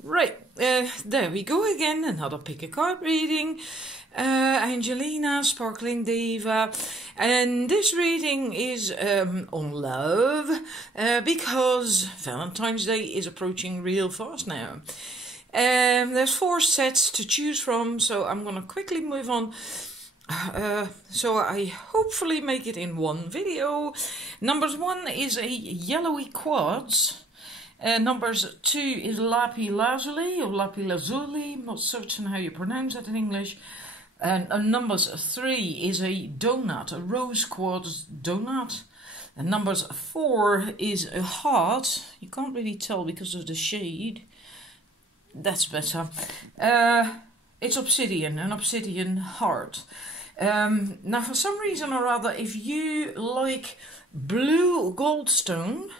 Right, there we go again, another pick a card reading. Angelina, Sparkling Diva, and this reading is on love because Valentine's Day is approaching real fast now. There's 4 sets to choose from, so I'm gonna quickly move on. So I hopefully make it in one video. Numbers 1 is a yellowy quartz. Numbers 2 is lapis lazuli or lapis lazuli. I'm not certain how you pronounce that in English. And numbers 3 is a donut, a rose quartz donut. And numbers 4 is a heart. You can't really tell because of the shade. That's better. It's obsidian, an obsidian heart. Now, for some reason or other, if you like blue goldstone,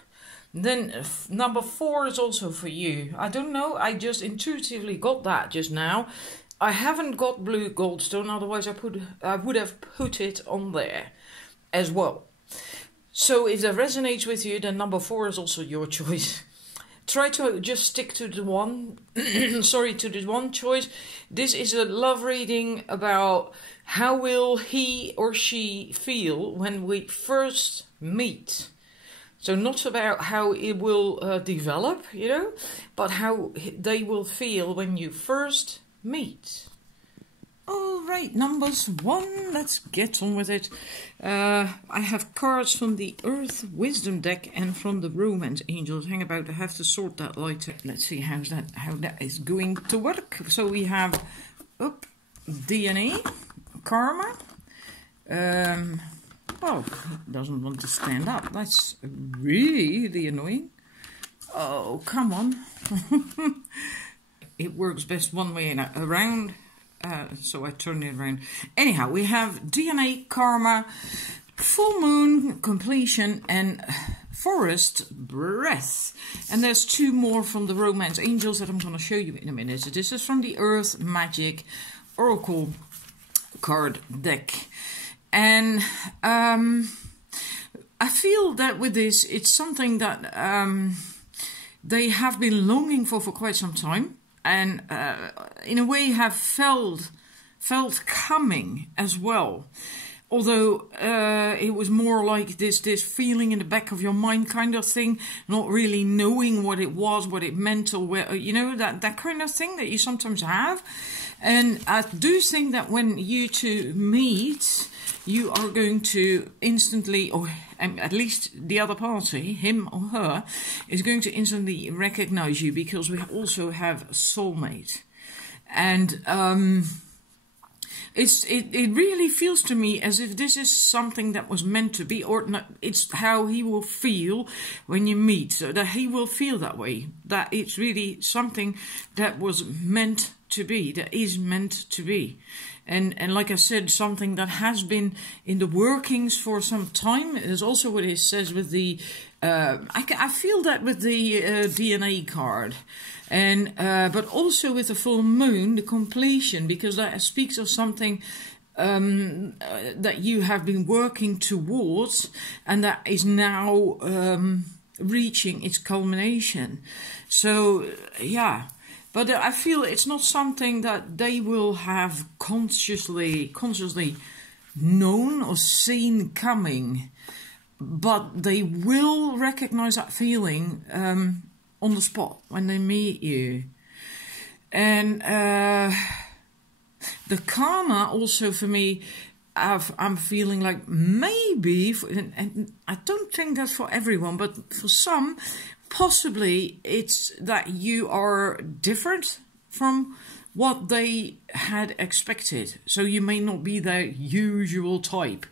then number 4 is also for you. I don't know, I just intuitively got that just now. I haven't got blue goldstone, otherwise I would have put it on there as well. So if that resonates with you, then number 4 is also your choice. Try to just stick to the one, to the one choice. This is a love reading about how will he or she feel when we first meet. So not about how it will develop, you know, but how they will feel when you first meet. All right, numbers 1, let's get on with it. I have cards from the Earth Wisdom deck and from the Romance Angels. Hang about, I have to sort that later. Let's see how that is going to work. So we have DNA, Karma. Oh, it doesn't want to stand up. That's really annoying. Oh, come on. It works best one way and around. So I turn it around. Anyhow, we have DNA, Karma, Full Moon, Completion, and Forest Breath. And there's 2 more from the Romance Angels that I'm going to show you in a minute. So this is from the Earth Magic Oracle card deck. And I feel that with this, it's something that they have been longing for quite some time. And in a way have felt coming as well. Although it was more like this feeling in the back of your mind kind of thing, not really knowing what it was, what it meant, or where, you know, that kind of thing that you sometimes have. And I do think that when you two meet, you are going to instantly, or at least the other party, him or her, is going to instantly recognize you, because we also have a soulmate. And it really feels to me as if this is something that was meant to be, or not, it's how he will feel when you meet, so that he will feel that way, that it's really something that was meant to be, that is meant to be. And like I said, something that has been in the workings for some time. There's also what it says with the, I feel that with the DNA card. And but also with the full moon, the completion, because that speaks of something that you have been working towards, and that is now reaching its culmination. So yeah, but I feel it's not something that they will have consciously known or seen coming, but they will recognize that feeling on the spot when they meet you. And the karma also for me, I'm feeling like maybe, and I don't think that's for everyone, but for some, possibly it's that you are different from what they had expected. So you may not be their usual type,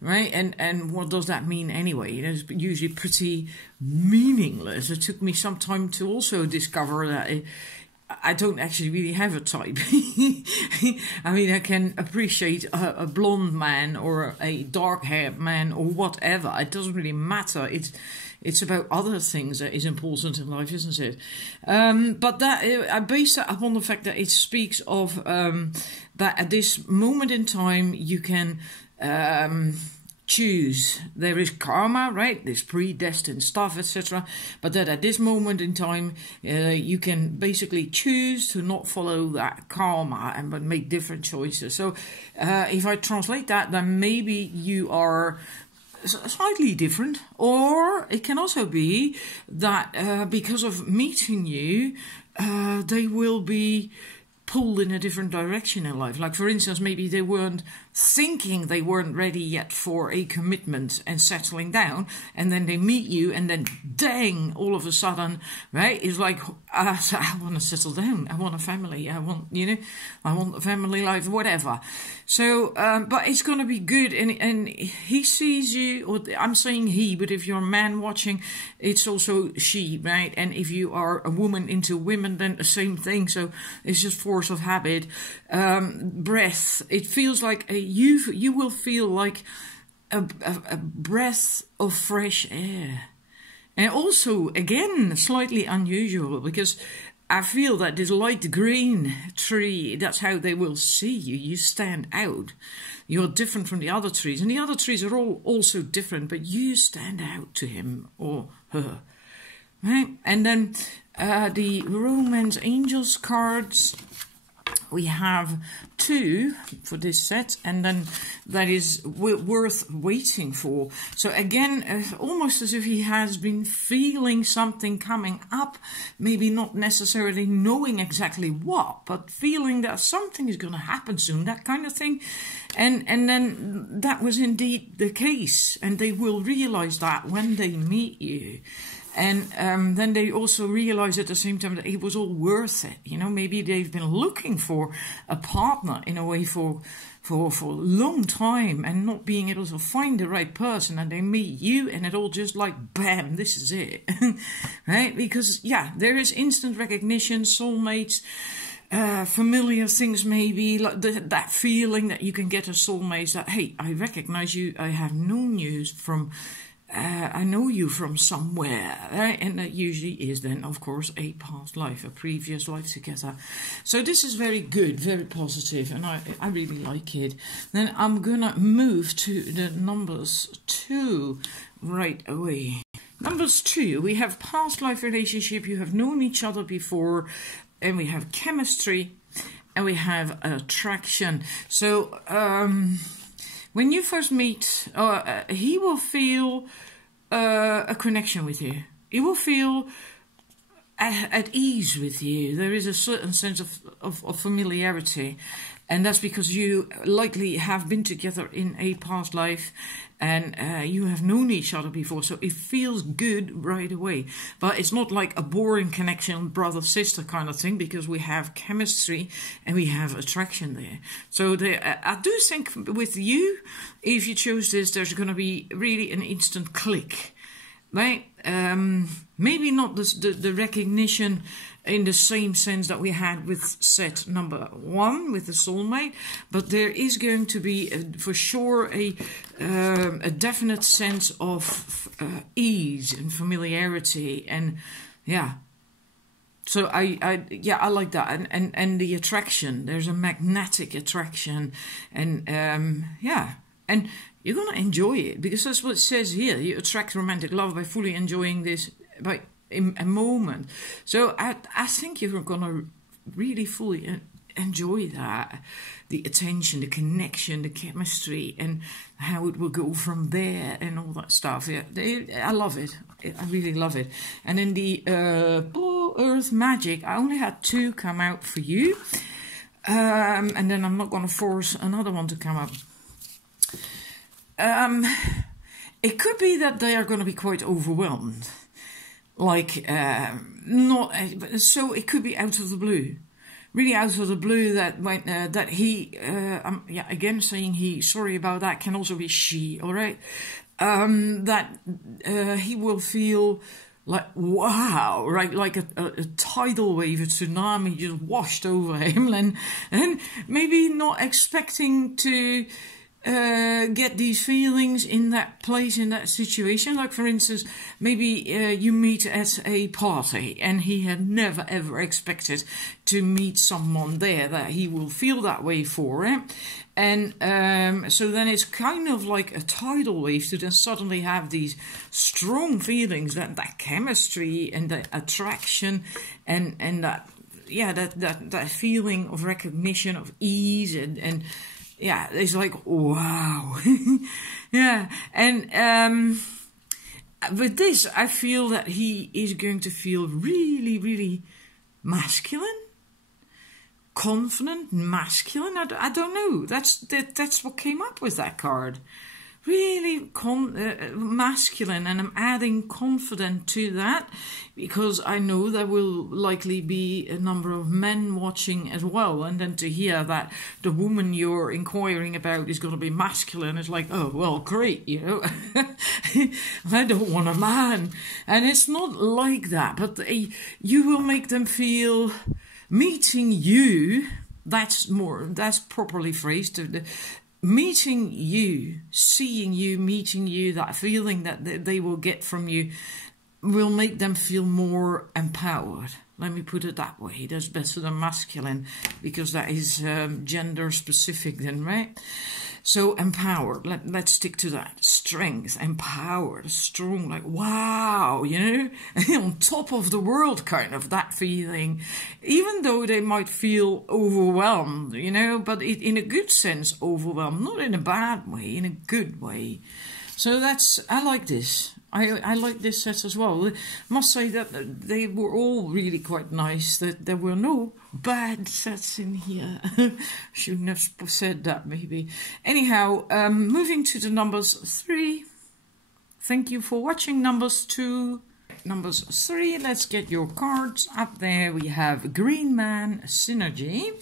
right? And what does that mean anyway? You know, it's usually pretty meaningless. It took me some time to also discover that I don't actually really have a type. I mean, I can appreciate a blonde man or a dark-haired man or whatever. It doesn't really matter. It's about other things that is important in life, isn't it? But that I base that upon the fact that it speaks of that at this moment in time you can choose. There is karma, right? There's predestined stuff, etc. But that at this moment in time, you can basically choose to not follow that karma and but make different choices. So if I translate that, then maybe you are slightly different, or it can also be that because of meeting you, they will be pulled in a different direction in life. Like, for instance, maybe they weren't thinking they weren't ready yet for a commitment and settling down, and then they meet you, and then dang, all of a sudden, right, it's like, I want to settle down, I want a family, I want a family life, whatever. So, but it's going to be good, and he sees you, or I'm saying he, but if you're a man watching, it's also she, right? And if you are a woman into women, then the same thing. So it's just force of habit. Breath, it feels like you will feel like a breath of fresh air. And also, again, slightly unusual, because I feel that this light green tree, that's how they will see you. You stand out. You're different from the other trees. And the other trees are all also different, but you stand out to him or her. Right? And then the Romance Angels cards, we have 2 for this set, and then that is worth waiting for. So again, almost as if he has been feeling something coming up, maybe not necessarily knowing exactly what, but feeling that something is going to happen soon, that kind of thing. And then that was indeed the case, and they will realize that when they meet you. And then they also realize at the same time that it was all worth it. You know, maybe they've been looking for a partner in a way for a long time and not being able to find the right person. And they meet you and it all just like, bam, this is it. Right? Because, yeah, there is instant recognition, soulmates, familiar things maybe, like that feeling that you can get a soulmate that, hey, I recognize you, I have known you from... I know you from somewhere, right? And that usually is then, of course, a past life, a previous life together. So this is very good, very positive, and I really like it. Then I'm gonna move to the numbers 2 right away. Numbers 2, we have past life relationship, you have known each other before, and we have chemistry, and we have attraction. So, when you first meet, he will feel a connection with you. He will feel at ease with you. There is a certain sense of familiarity. And that's because you likely have been together in a past life and you have known each other before. So it feels good right away. But it's not like a boring connection, brother-sister kind of thing, because we have chemistry and we have attraction there. So I do think with you, if you choose this, there's going to be really an instant click. Right? Maybe not the recognition in the same sense that we had with set number 1 with the soulmate, but there is going to be for sure a definite sense of ease and familiarity, and yeah. So I like that, and the attraction. There's a magnetic attraction, and yeah, and you're gonna enjoy it because that's what it says here. You attract romantic love by fully enjoying this in a moment. So I think you're gonna really fully enjoy that, the attention, the connection, the chemistry, and how it will go from there and all that stuff. Yeah, I love it. I really love it. And in the Earth Magic, I only had 2 come out for you, and then I'm not gonna force another one to come up. It could be that they are going to be quite overwhelmed, like so it could be out of the blue, really out of the blue. That he, again saying he, sorry about that, can also be she. All right, that he will feel like wow, right, like a tidal wave, a tsunami just washed over him, and maybe not expecting to get these feelings in that place, in that situation. Like, for instance, maybe you meet at a party and he had never ever expected to meet someone there that he will feel that way for. And so then it's kind of like a tidal wave to then suddenly have these strong feelings, that chemistry and that attraction and that, yeah, that feeling of recognition, of ease, and yeah, it's like, wow. Yeah, and with this, I feel that he is going to feel really, really masculine, confident, masculine. I don't know. That's what came up with that card. Really masculine, and I'm adding confident to that because I know there will likely be a number of men watching as well, and then to hear that the woman you're inquiring about is going to be masculine is like, oh well, great, you know. I don't want a man, and it's not like that, but you will make them feel meeting you. That's properly phrased. Meeting you, seeing you, meeting you, that feeling that they will get from you will make them feel more empowered. Let me put it that way. That's better than masculine, because that is gender specific then, right? So empowered, let's stick to that. Strength, empowered, strong, like wow, you know, on top of the world, kind of that feeling. Even though they might feel overwhelmed, you know, but in a good sense, overwhelmed, not in a bad way, in a good way. So I like this. I like this set as well. I must say that they were all really quite nice. That there were no bad sets in here. Shouldn't have said that, maybe. Anyhow, moving to the numbers 3. Thank you for watching numbers 2. Numbers 3, let's get your cards up there. We have Green Man, Synergy,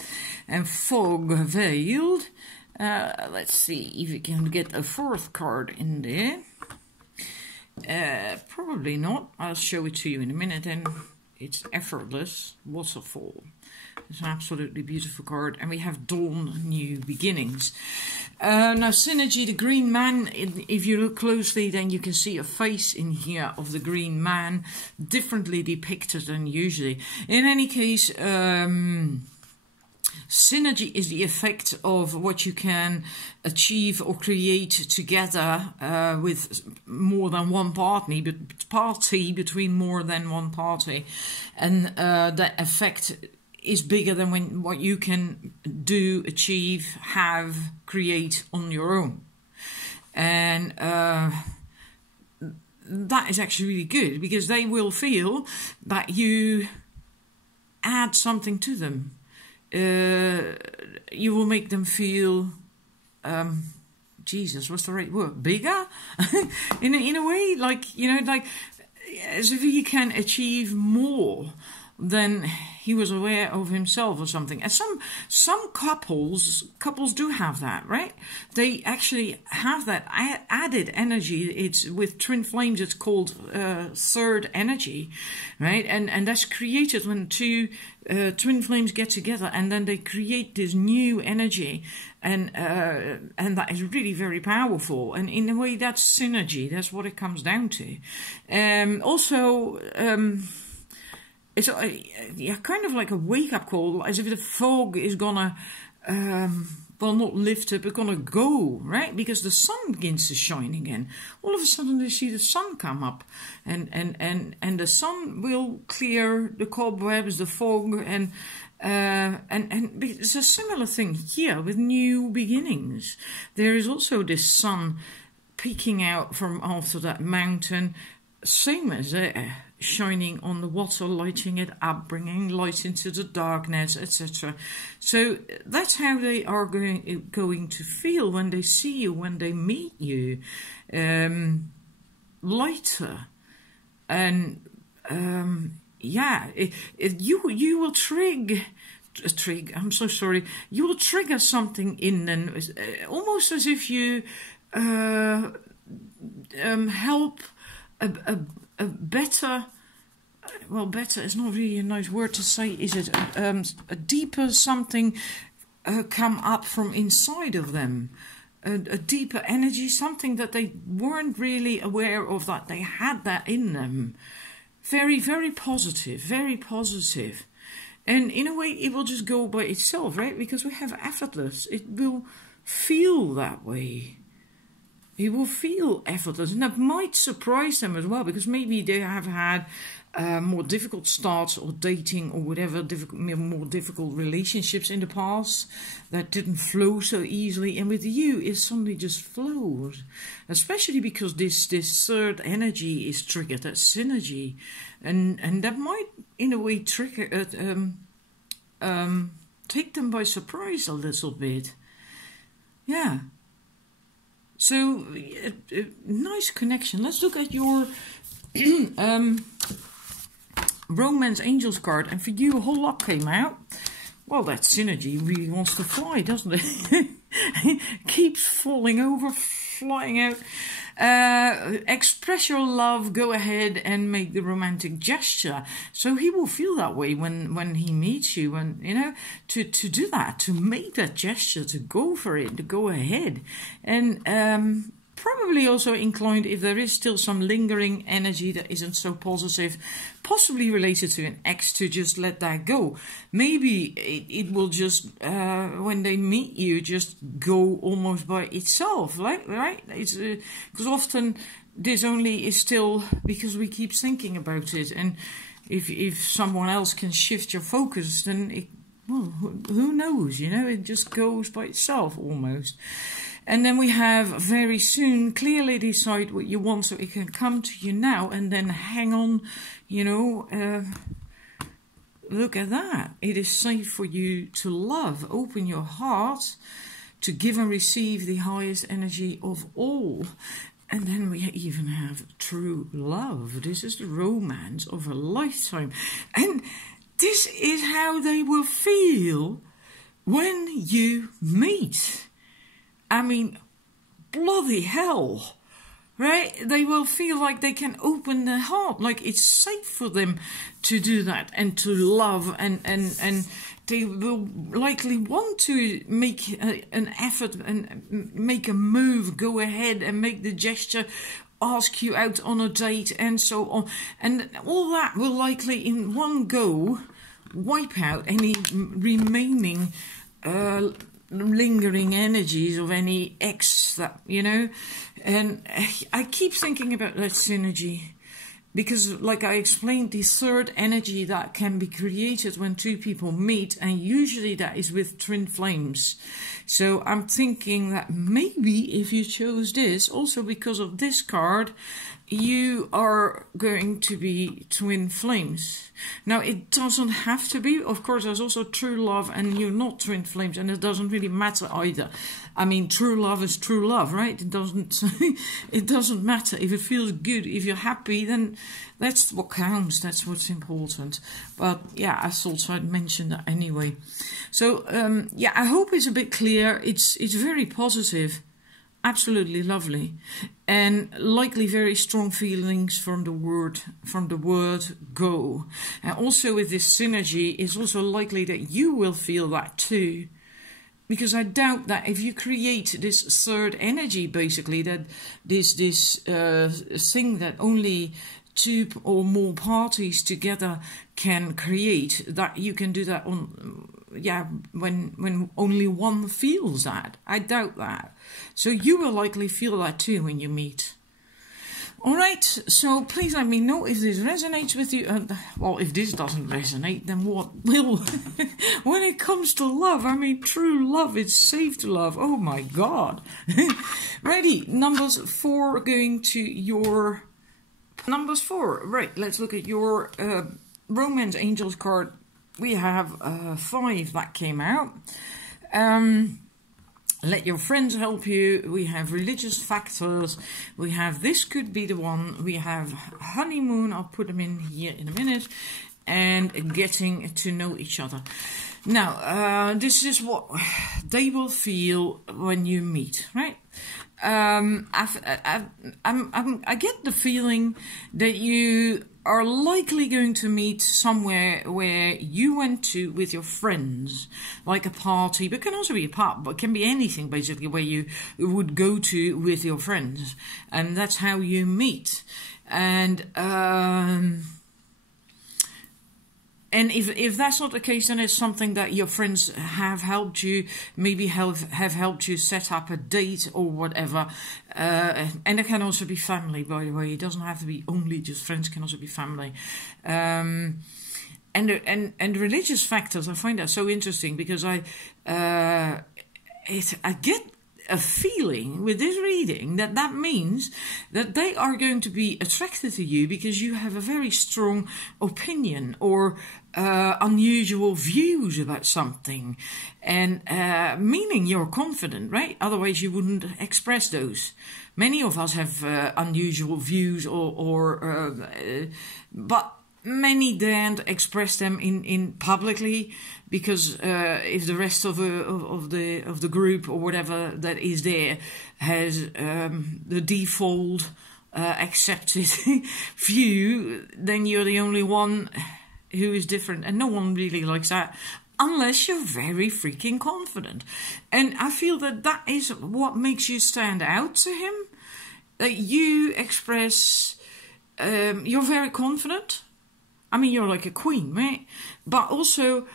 and Fog Veiled. Let's see if we can get a 4th card in there. Probably not. I'll show it to you in a minute, and it's Effortless Waterfall. It's an absolutely beautiful card, and we have Dawn, New Beginnings. Now, Synergy, the Green Man, if you look closely, then you can see a face in here of the Green Man, differently depicted than usually. In any case, synergy is the effect of what you can achieve or create together with more than one party between more than one party, and that effect is bigger than what you can do, achieve, have, create on your own. And that is actually really good, because they will feel that you add something to them. You will make them feel, Jesus, what's the right word? Bigger? in a way, like, you know, like as if he can achieve more than he was aware of himself or something. And some couples do have that, right? They actually have that added energy. It's with twin flames, it's called third energy, right? And that's created when two twin flames get together, and then they create this new energy, and that is really very powerful. And in a way, that's synergy. That's what it comes down to. It's kind of like a wake-up call, as if the fog is gonna, well, not lift up, but gonna go, right? Because the sun begins to shine again. All of a sudden, they see the sun come up, and the sun will clear the cobwebs, the fog, and it's a similar thing here with new beginnings. There is also this sun peeking out from after that mountain, same as shining on the water, lighting it up, bringing light into the darkness, etc. So that's how they are going to feel when they see you, when they meet you. Lighter, and yeah, you will trigger. I'm so sorry. You will trigger something in them, almost as if you help a better, well, better is not really a nice word to say, is it? A deeper something come up from inside of them. a deeper energy, something that they weren't really aware of, that they had that in them. Very, very positive, very positive. And in a way, it will just go by itself, right? Because we have effortless. It will feel that way. It will feel effortless. And that might surprise them as well, because maybe they have had more difficult starts or dating or whatever, more difficult relationships in the past that didn't flow so easily. And with you, it suddenly just flowed. Especially because this third energy is triggered, that synergy. And that might, in a way, trigger take them by surprise a little bit. Yeah. So, nice connection. Let's look at your Romance Angels card. And for you, a whole lot came out. Well, that synergy really wants to fly, doesn't it? It keeps falling over, flying out. Express your love, go ahead and make the romantic gesture. So he will feel that way when he meets you, and you know, to do that, to make that gesture, to go for it, to go ahead. And probably also inclined, if there is still some lingering energy that isn't so positive, possibly related to an ex, to just let that go. Maybe it will just, when they meet you, just go almost by itself, like, right? It's because often this only is still because we keep thinking about it. And if someone else can shift your focus, then well, who knows, you know, it just goes by itself almost. And then we have very soon, clearly decide what you want so it can come to you now, and then hang on, you know, look at that. It is safe for you to love. Open your heart to give and receive the highest energy of all. And then we even have true love. This is the romance of a lifetime. And this is how they will feel when you meet. I mean, bloody hell, right? They will feel like they can open their heart, like it's safe for them to do that and to love, and they will likely want to make an effort and make a move, go ahead and make the gesture, ask you out on a date and so on. And all that will likely in one go wipe out any remaining lingering energies of any ex, that, you know. And I keep thinking about that synergy because, like I explained, the third energy that can be created when two people meet, and usually that is with twin flames. So I'm thinking that maybe if you chose this, also because of this card, you are going to be twin flames. Now, it doesn't have to be. Of course, there's also true love, and you're not twin flames, and it doesn't really matter either. I mean, true love is true love, right? It doesn't matter. If it feels good, if you're happy, then that's what counts. That's what's important. But yeah, I thought I'd mention that anyway. So yeah, I hope it's a bit clear. It's very positive. Absolutely lovely, and likely very strong feelings from the word go. And also with this synergy, it's also likely that you will feel that too, because I doubt that if you create this third energy, basically that this thing that only two or more parties together can create, that you can do that on, yeah, when only one feels that. I doubt that. So you will likely feel that too when you meet. Alright, so please let me know if this resonates with you. Well, if this doesn't resonate, then what will? When it comes to love, I mean, true love, it's safe to love. Oh my God. Ready, numbers 4 going to your... Numbers 4, right, let's look at your Romance Angels card. We have 5 that came out. Let your friends help you. We have religious factors. We have this could be the one. We have honeymoon. I'll put them in here in a minute. and getting to know each other. Now, this is what they will feel when you meet, right? I get the feeling that you are likely going to meet somewhere where you went to with your friends, like a party, but it can also be a pub, but it can be anything basically where you would go to with your friends, and that's how you meet. And if that's not the case, then it's something that your friends have helped you, maybe have helped you set up a date or whatever. And it can also be family, by the way. It doesn't have to be only just friends, it can also be family. And religious factors, I find that so interesting because I get a feeling with this reading that means that they are going to be attracted to you because you have a very strong opinion or unusual views about something, and meaning you're confident, right? Otherwise you wouldn't express those. Many of us have unusual views but many daren't express them in publicly because if the rest of the group or whatever that is there has the default accepted view, then you're the only one who is different, and no one really likes that unless you're very freaking confident. And I feel that is what makes you stand out to him, that you express you're very confident. I mean, you're like a queen, right? But also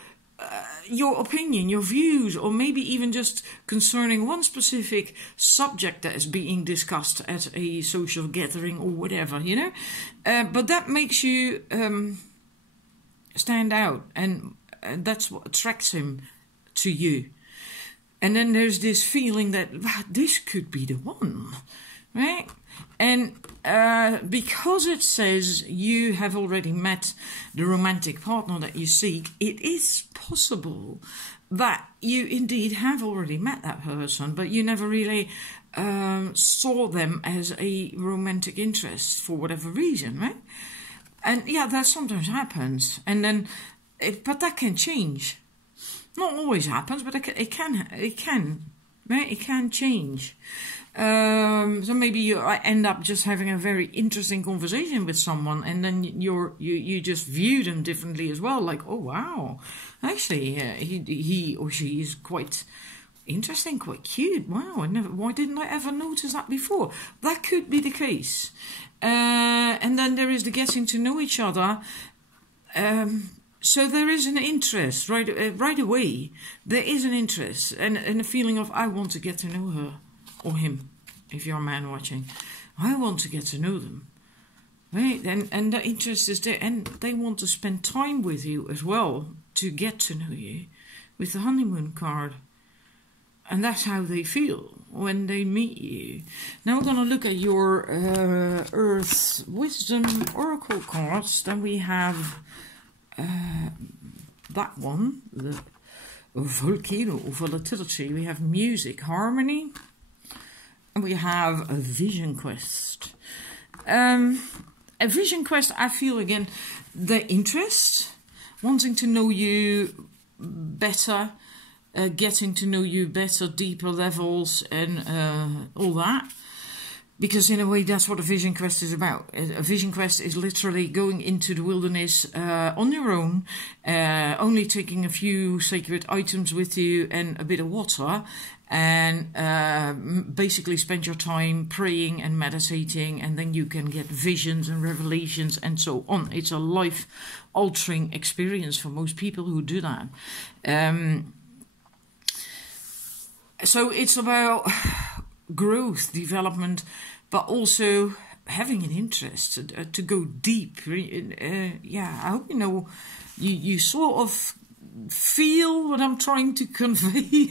your opinion, your views, or maybe even just concerning one specific subject that is being discussed at a social gathering or whatever, you know? But that makes you stand out, and that's what attracts him to you. And then there's this feeling that this could be the one, right? And because it says you have already met the romantic partner that you seek, it is possible that you indeed have already met that person, but you never really saw them as a romantic interest for whatever reason, right? And yeah, that sometimes happens. And then, but that can change. Not always happens, but it can, right? It can change. So maybe you end up just having a very interesting conversation with someone, and then you just view them differently as well. Like, oh wow, actually, he or she is quite interesting, quite cute. Wow, why didn't I ever notice that before? That could be the case. And then there is the getting to know each other. So there is an interest right away. There is an interest and a feeling of I want to get to know her. Or him, if you're a man watching. I want to get to know them. Right? And the interest is there. And they want to spend time with you as well to get to know you with the honeymoon card. And that's how they feel when they meet you. Now we're going to look at your Earth Wisdom Oracle cards. Then we have that one, the volcano or volatility. We have music, harmony. And we have a vision quest. A vision quest, I feel again, the interest, wanting to know you better, getting to know you better, deeper levels, and all that. Because in a way, that's what a vision quest is about. A vision quest is literally going into the wilderness on your own, only taking a few sacred items with you and a bit of water, and basically spend your time praying and meditating, and then you can get visions and revelations and so on. It's a life-altering experience for most people who do that. So it's about growth, development, but also having an interest to go deep. Yeah, I hope you sort of feel what I'm trying to convey.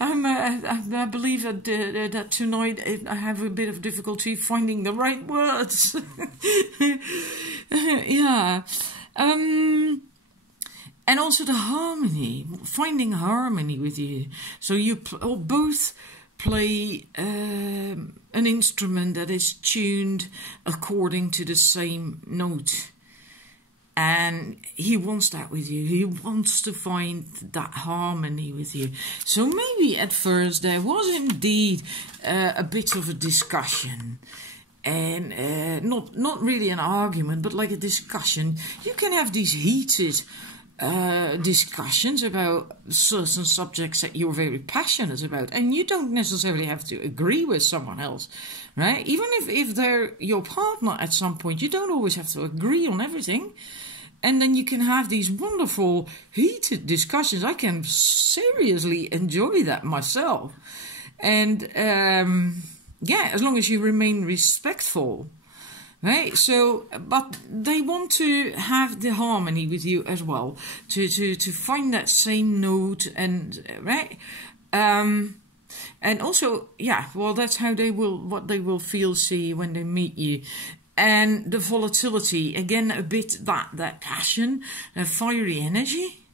I believe that tonight I have a bit of difficulty finding the right words. Yeah. And also the harmony, finding harmony with you. So you both play an instrument that is tuned according to the same note. And he wants that with you. He wants to find that harmony with you. So maybe at first there was indeed a bit of a discussion. And not really an argument, but like a discussion. You can have these heated discussions about certain subjects that you're very passionate about. And you don't necessarily have to agree with someone else, right? Even if they're your partner at some point, you don't always have to agree on everything. And then you can have these wonderful heated discussions. I can seriously enjoy that myself. And yeah, as long as you remain respectful, right? So, but they want to have the harmony with you as well, to find that same note, and right, and also, yeah, well, that's how what they will feel, see when they meet you. And the volatility, again, a bit that passion, fiery energy.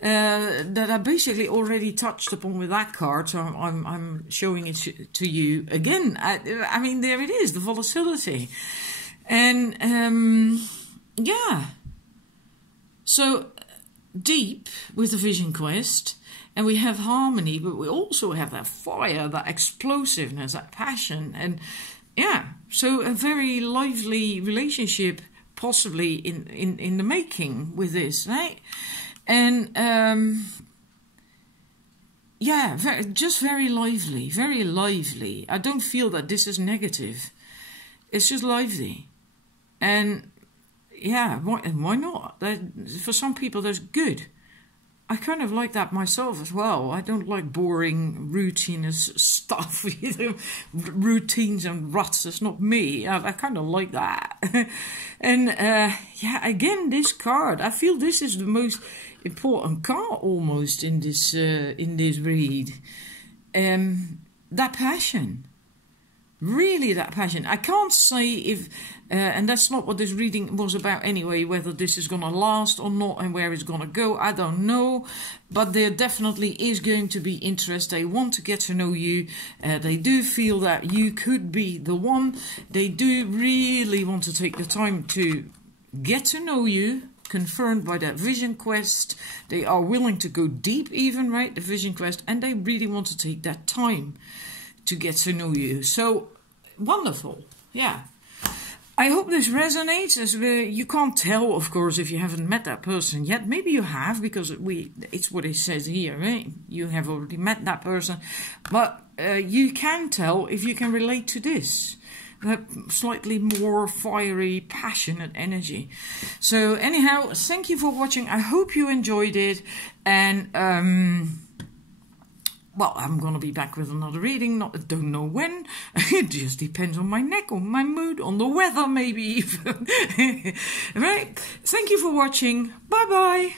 That I basically already touched upon with that card, so I'm showing it to you again. I mean, there it is, the volatility. And, yeah. So, deep with the Vision Quest, and we have harmony, but we also have that fire, that explosiveness, that passion, and, yeah. So, a very lively relationship, possibly in the making with this, right? And, yeah, just very lively, very lively. I don't feel that this is negative. It's just lively. And, yeah, why not? For some people, that's good. I kind of like that myself as well. I don't like boring, routinous stuff, you know, routines and ruts. That's not me. I kind of like that. And, yeah, again, this card, I feel this is the most important card almost in this read. That passion. Really, that passion. I can't say if, and that's not what this reading was about anyway, whether this is going to last or not and where it's going to go, I don't know. But there definitely is going to be interest. They want to get to know you. They do feel that you could be the one. They do really want to take the time to get to know you, confirmed by that Vision Quest. They are willing to go deep even, right, the Vision Quest, and they really want to take that time to get to know you. So, wonderful. Yeah. I hope this resonates. As you can't tell, of course, if you haven't met that person yet. Maybe you have, because it's what it says here, right? You have already met that person. But you can tell if you can relate to this. That slightly more fiery, passionate energy. So, anyhow, thank you for watching. I hope you enjoyed it. And, well, I'm going to be back with another reading. Don't know when. It just depends on my neck, on my mood, on the weather maybe even. Right? Thank you for watching. Bye-bye.